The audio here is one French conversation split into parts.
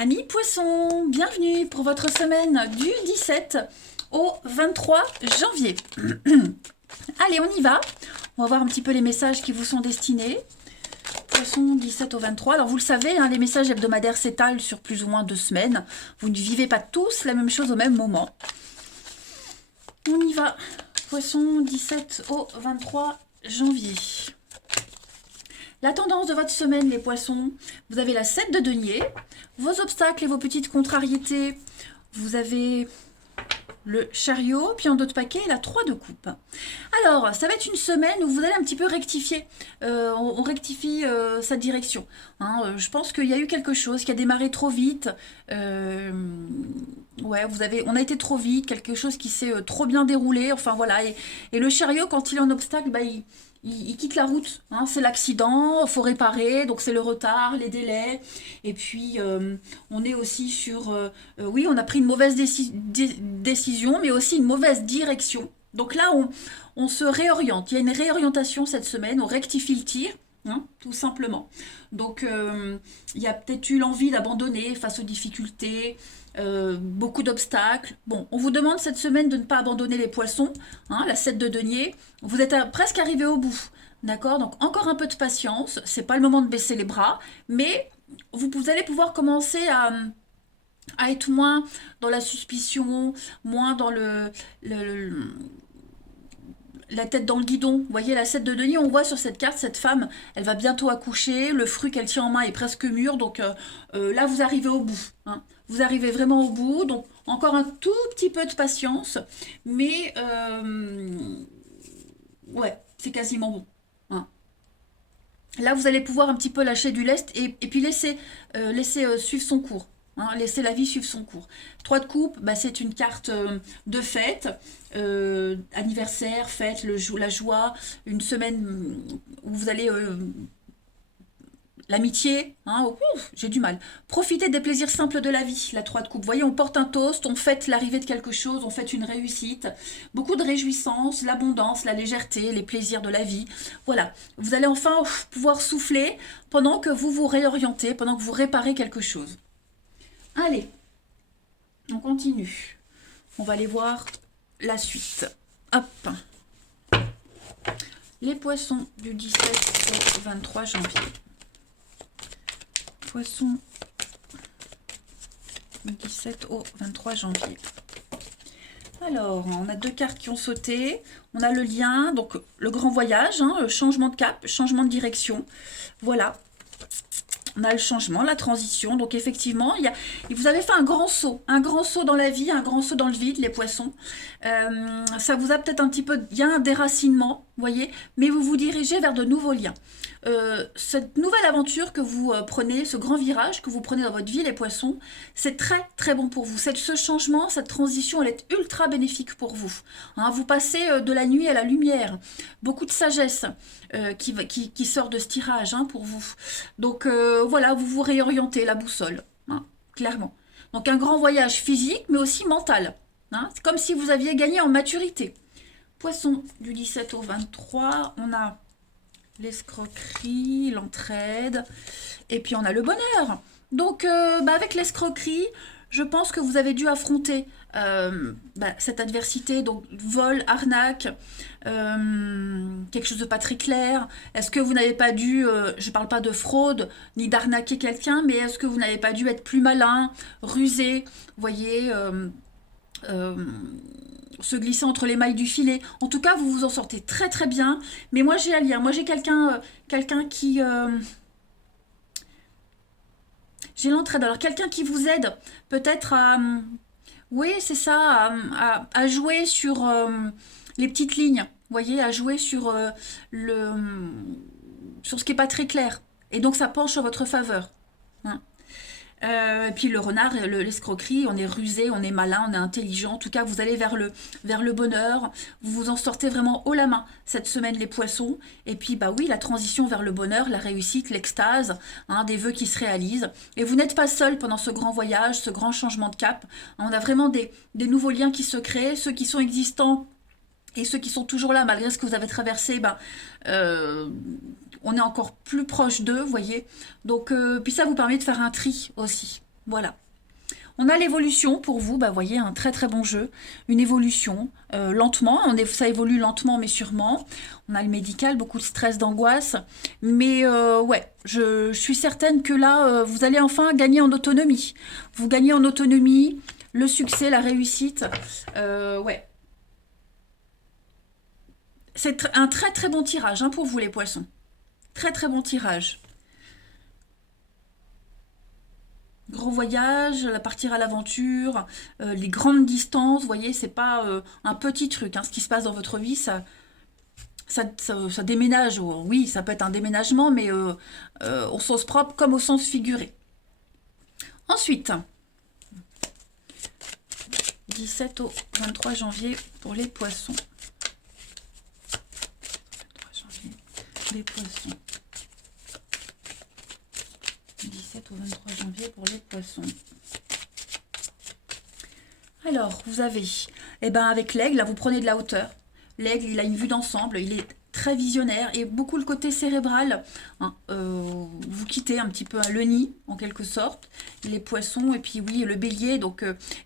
Amis poissons, bienvenue pour votre semaine du 17 au 23 janvier. Allez, on y va. On va voir un petit peu les messages qui vous sont destinés. Poisson 17 au 23. Alors vous le savez, hein, les messages hebdomadaires s'étalent sur plus ou moins 2 semaines. Vous ne vivez pas tous la même chose au même moment. On y va. Poisson 17 au 23 janvier. La tendance de votre semaine, les poissons, vous avez la 7 de denier, vos obstacles et vos petites contrariétés, vous avez le chariot, puis en d'autres paquets, la 3 de coupe. Alors, ça va être une semaine où vous allez un petit peu rectifier, on rectifie sa direction. Hein, je pense qu'il y a eu quelque chose qui a démarré trop vite, ouais, on a été trop vite, quelque chose qui s'est trop bien déroulé, enfin voilà, et le chariot, quand il est en obstacle, bah, il quitte la route, hein, c'est l'accident, faut réparer, donc c'est le retard, les délais, et puis on est aussi sur, oui, on a pris une mauvaise décision, mais aussi une mauvaise direction. Donc là, on se réoriente, il y a une réorientation cette semaine, on rectifie le tir, hein, tout simplement. Donc il y a peut-être eu l'envie d'abandonner face aux difficultés, beaucoup d'obstacles. Bon, on vous demande cette semaine de ne pas abandonner les poissons, hein, la 7 de denier. Vous êtes presque arrivé au bout, d'accord? Donc encore un peu de patience, c'est pas le moment de baisser les bras, mais vous allez pouvoir commencer à être moins dans la suspicion, moins dans la tête dans le guidon. Vous voyez, la 7 de denier, on voit sur cette carte, cette femme, elle va bientôt accoucher, le fruit qu'elle tient en main est presque mûr, donc là, vous arrivez au bout. Hein. Vous arrivez vraiment au bout, donc encore un tout petit peu de patience, mais ouais, c'est quasiment bon. Hein. Là, vous allez pouvoir un petit peu lâcher du lest et puis laisser suivre son cours. Hein, laisser la vie suivre son cours. 3 de coupe, bah, c'est une carte de fête, anniversaire, fête, la joie, une semaine où vous allez... l'amitié, hein, ouf, j'ai du mal. Profitez des plaisirs simples de la vie, la 3 de coupe. Vous voyez, on porte un toast, on fête l'arrivée de quelque chose, on fête une réussite. Beaucoup de réjouissance, l'abondance, la légèreté, les plaisirs de la vie. Voilà, vous allez enfin pouvoir souffler pendant que vous vous réorientez, pendant que vous réparez quelque chose. Allez, on continue. On va aller voir la suite. Hop. Les poissons du 17 au 23 janvier. Poissons du 17 au 23 janvier. Alors, on a 2 cartes qui ont sauté. On a le lien, donc le grand voyage, hein, le changement de cap, changement de direction. Voilà. On a le changement, la transition. Donc effectivement, vous avez fait un grand saut dans la vie, un grand saut dans le vide, les poissons. Ça vous a peut-être un petit peu, il y a un déracinement, vous voyez, mais vous vous dirigez vers de nouveaux liens. Cette nouvelle aventure que vous prenez, ce grand virage que vous prenez dans votre vie, les poissons, c'est très très bon pour vous. Ce changement, cette transition, elle est ultra bénéfique pour vous. Hein, vous passez de la nuit à la lumière. Beaucoup de sagesse qui sort de ce tirage, hein, pour vous. Donc voilà, vous vous réorientez la boussole, hein, clairement. Donc un grand voyage physique, mais aussi mental. Hein, c'est comme si vous aviez gagné en maturité. Poisson du 17 au 23, on a l'escroquerie, l'entraide, et puis on a le bonheur. Donc avec l'escroquerie, je pense que vous avez dû affronter cette adversité, donc vol, arnaque, quelque chose de pas très clair. Est-ce que vous n'avez pas dû, je parle pas de fraude, ni d'arnaquer quelqu'un, mais est-ce que vous n'avez pas dû être plus malin, rusé, vous voyez, se glisser entre les mailles du filet. En tout cas, vous vous en sortez très très bien. Mais moi j'ai un lien, moi j'ai quelqu'un qui... j'ai l'entraide. Alors quelqu'un qui vous aide peut-être à... oui, c'est ça, à jouer sur les petites lignes. Vous voyez, à jouer sur, sur ce qui n'est pas très clair. Et donc ça penche en votre faveur. Hein. Et puis le renard, l'escroquerie, on est rusé, on est malin, on est intelligent. En tout cas, vous allez vers le bonheur. Vous vous en sortez vraiment haut la main cette semaine, les poissons. Et puis, bah oui, la transition vers le bonheur, la réussite, l'extase, hein, des vœux qui se réalisent. Et vous n'êtes pas seul pendant ce grand voyage, ce grand changement de cap. On a vraiment des nouveaux liens qui se créent, ceux qui sont existants. Et ceux qui sont toujours là, malgré ce que vous avez traversé, ben, on est encore plus proche d'eux, vous voyez. Donc, puis ça vous permet de faire un tri aussi. Voilà. On a l'évolution pour vous, bah, voyez, un très très bon jeu, une évolution, lentement, ça évolue lentement mais sûrement. On a le médical, beaucoup de stress, d'angoisse, mais ouais, je suis certaine que là, vous allez enfin gagner en autonomie. Vous gagnez en autonomie, le succès, la réussite, ouais. C'est un très très bon tirage hein, pour vous les poissons. Très très bon tirage. Gros voyage, partir à l'aventure, les grandes distances, vous voyez, c'est pas un petit truc. Hein, ce qui se passe dans votre vie, ça déménage. Oui, ça peut être un déménagement, mais au sens propre comme au sens figuré. Ensuite, 17 au 23 janvier pour les poissons. 23 janvier, les poissons. 17 au 23 janvier pour les poissons. Alors, vous avez, eh ben avec l'aigle, là, vous prenez de la hauteur. L'aigle, il a une vue d'ensemble, il est très visionnaire et beaucoup le côté cérébral. Hein, vous quittez un petit peu le nid, en quelque sorte. Les poissons, et puis oui, le bélier, donc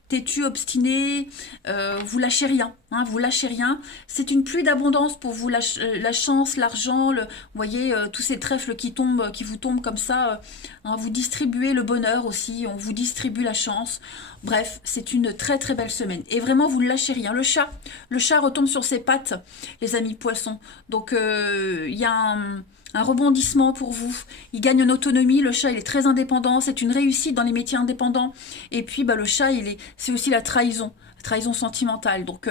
têtu, obstiné, vous lâchez rien. Hein, vous lâchez rien. C'est une pluie d'abondance pour vous, la chance, l'argent, vous voyez, tous ces trèfles qui tombent, qui vous tombent comme ça. Hein, vous distribuez le bonheur aussi, on vous distribue la chance. Bref, c'est une très très belle semaine. Et vraiment, vous ne lâchez rien. Le chat retombe sur ses pattes, les amis poissons. Donc, il y a un rebondissement pour vous. Il gagne en autonomie. Le chat, il est très indépendant. C'est une réussite dans les métiers indépendants. Et puis, bah, le chat, c'est aussi la trahison sentimentale. Donc,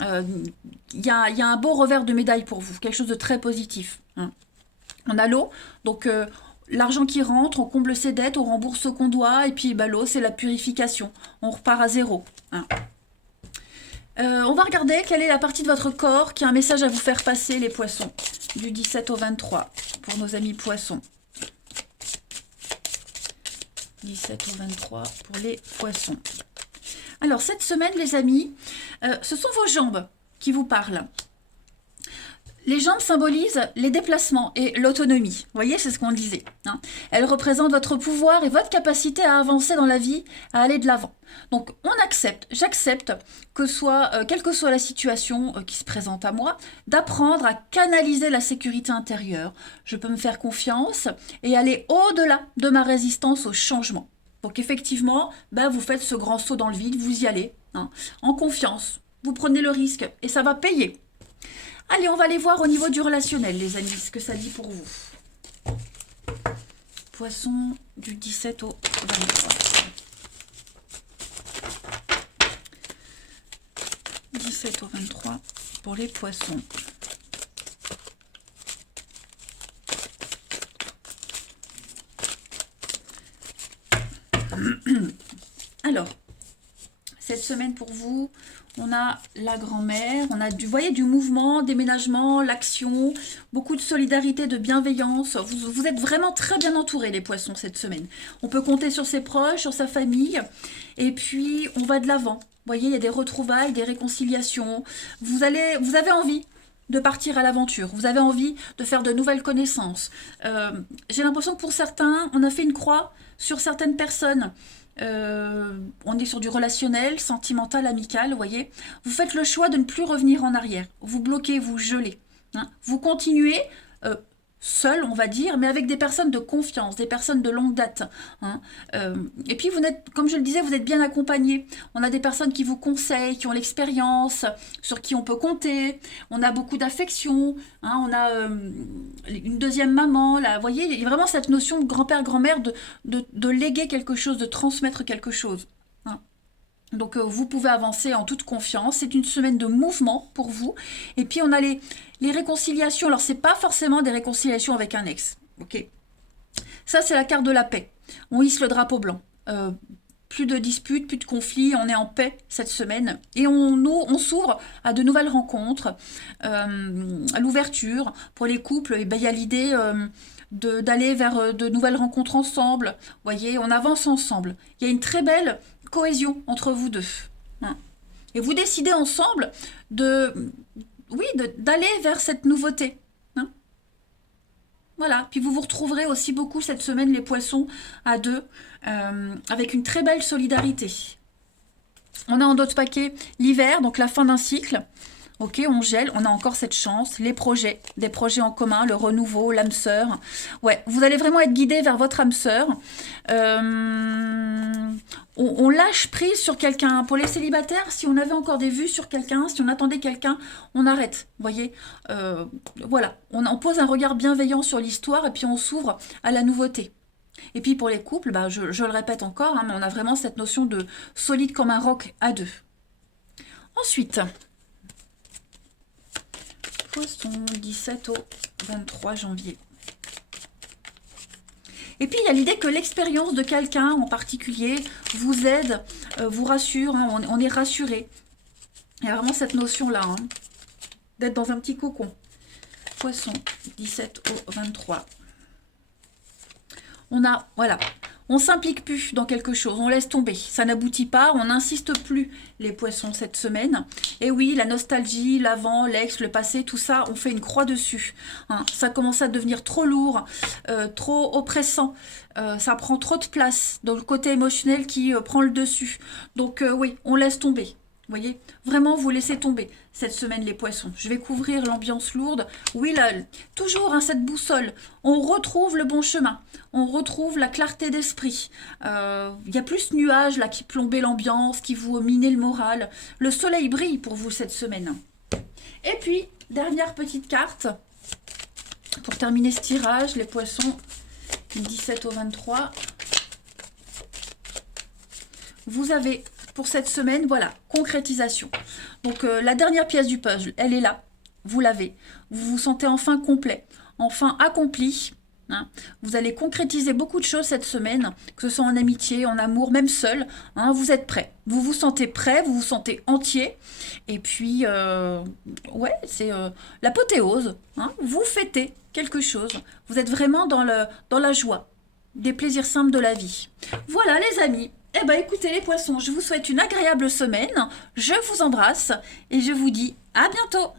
il y a un beau revers de médaille pour vous. Quelque chose de très positif. Hein. On a l'eau. Donc, l'argent qui rentre, on comble ses dettes, on rembourse ce qu'on doit, et puis bah, l'eau, c'est la purification. On repart à zéro. Hein. On va regarder quelle est la partie de votre corps qui a un message à vous faire passer, les poissons, du 17 au 23, pour nos amis poissons. 17 au 23 pour les poissons. Alors, cette semaine, les amis, ce sont vos jambes qui vous parlent. Les jambes symbolisent les déplacements et l'autonomie. Vous voyez, c'est ce qu'on disait. Hein. Elles représentent votre pouvoir et votre capacité à avancer dans la vie, à aller de l'avant. Donc, j'accepte quelle que soit la situation qui se présente à moi, d'apprendre à canaliser la sécurité intérieure. Je peux me faire confiance et aller au-delà de ma résistance au changement. Donc, effectivement, bah, vous faites ce grand saut dans le vide, vous y allez, hein, en confiance. Vous prenez le risque et ça va payer. Allez, on va aller voir au niveau du relationnel, les amis, ce que ça dit pour vous. Poisson du 17 au 23. 17 au 23 pour les poissons. Alors, cette semaine pour vous, on a la grand-mère, on a vous voyez, du mouvement, déménagement, l'action, beaucoup de solidarité, de bienveillance. Vous êtes vraiment très bien entourés, les poissons, cette semaine. On peut compter sur ses proches, sur sa famille, et puis on va de l'avant. Vous voyez, il y a des retrouvailles, des réconciliations. Vous avez envie de partir à l'aventure. Vous avez envie de faire de nouvelles connaissances. J'ai l'impression que pour certains, on a fait une croix sur certaines personnes. On est sur du relationnel, sentimental, amical, vous voyez. Vous faites le choix de ne plus revenir en arrière. Vous bloquez, vous gelez. Hein. Vous continuez seul, on va dire, mais avec des personnes de confiance, des personnes de longue date. Hein. Et puis, comme je le disais, vous êtes bien accompagnés. On a des personnes qui vous conseillent, qui ont l'expérience, sur qui on peut compter. On a beaucoup d'affection. Hein. On a une deuxième maman. Là, vous voyez, il y a vraiment cette notion de grand-père, grand-mère, de léguer quelque chose, de transmettre quelque chose. Hein. Donc, vous pouvez avancer en toute confiance. C'est une semaine de mouvement pour vous. Et puis, on a les réconciliations. Alors, c'est pas forcément des réconciliations avec un ex. Ok. Ça, c'est la carte de la paix. On hisse le drapeau blanc. Plus de disputes, plus de conflits. On est en paix cette semaine. Et on s'ouvre à de nouvelles rencontres, à l'ouverture. Pour les couples, et ben, il y a l'idée d'aller vers de nouvelles rencontres ensemble. Vous voyez, on avance ensemble. Il y a une très belle cohésion entre vous deux. Hein. Et vous décidez ensemble d'aller vers cette nouveauté. Hein. Voilà, puis vous vous retrouverez aussi beaucoup cette semaine les poissons à deux, avec une très belle solidarité. On a en d'autres paquets l'hiver, donc la fin d'un cycle. Ok, on gèle, on a encore cette chance, les projets, des projets en commun, le renouveau, l'âme sœur. Ouais, vous allez vraiment être guidé vers votre âme sœur. On lâche prise sur quelqu'un. Pour les célibataires, si on avait encore des vues sur quelqu'un, si on attendait quelqu'un, on arrête. Vous voyez, voilà, on pose un regard bienveillant sur l'histoire et puis on s'ouvre à la nouveauté. Et puis pour les couples, bah, je le répète encore, hein, mais on a vraiment cette notion de solide comme un roc à deux. Ensuite, Poisson, 17 au 23 janvier. Et puis il y a l'idée que l'expérience de quelqu'un en particulier vous aide, vous rassure, hein, on est rassuré. Il y a vraiment cette notion-là, hein, d'être dans un petit cocon. Poisson, 17 au 23. On a, voilà, on s'implique plus dans quelque chose, on laisse tomber, ça n'aboutit pas, on n'insiste plus les poissons cette semaine. Et oui, la nostalgie, l'avant, l'ex, le passé, tout ça, on fait une croix dessus. Hein, ça commence à devenir trop lourd, trop oppressant, ça prend trop de place dans le côté émotionnel qui prend le dessus. Donc oui, on laisse tomber. Vous voyez, vraiment, vous laissez tomber cette semaine les poissons. Je vais couvrir l'ambiance lourde. Oui, là, toujours hein, cette boussole. On retrouve le bon chemin. On retrouve la clarté d'esprit. Il y a plus de nuages là qui plombaient l'ambiance, qui vous minaient le moral. Le soleil brille pour vous cette semaine. Et puis, dernière petite carte. Pour terminer ce tirage, les poissons du 17 au 23. Vous avez... pour cette semaine, voilà, concrétisation. Donc la dernière pièce du puzzle, elle est là, vous l'avez. Vous vous sentez enfin complet, enfin accompli. Hein. Vous allez concrétiser beaucoup de choses cette semaine, que ce soit en amitié, en amour, même seul. Hein, vous êtes prêt. Vous vous sentez prêt, vous vous sentez entier. Et puis, ouais, c'est l'apothéose. Hein. Vous fêtez quelque chose. Vous êtes vraiment dans la joie, des plaisirs simples de la vie. Voilà les amis. Eh bien, écoutez les poissons, je vous souhaite une agréable semaine, je vous embrasse et je vous dis à bientôt.